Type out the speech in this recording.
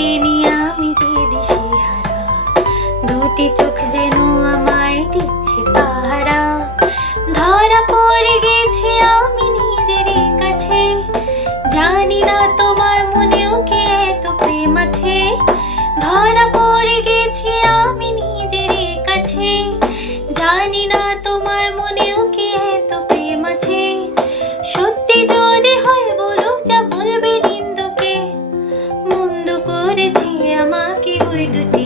পারিনি আমি যে দিশেহারা, দুটি চোখ যেন আমায় দিচ্ছে পাহারা। ধরা পড়ে গেছে আমি নিজেরই কাছে, জানি না তোমার মনেও কি এত প্রেম আছে। ধরা পড়ে গেছি আমি নিজেরই কাছে, জানি না তোমার মনেও কি এত প্রেম আছে। সত্যি যদি হয় বলো, যা বলবে নিন্দুকে, মন্দ করেছে আমাকে ওই দুটি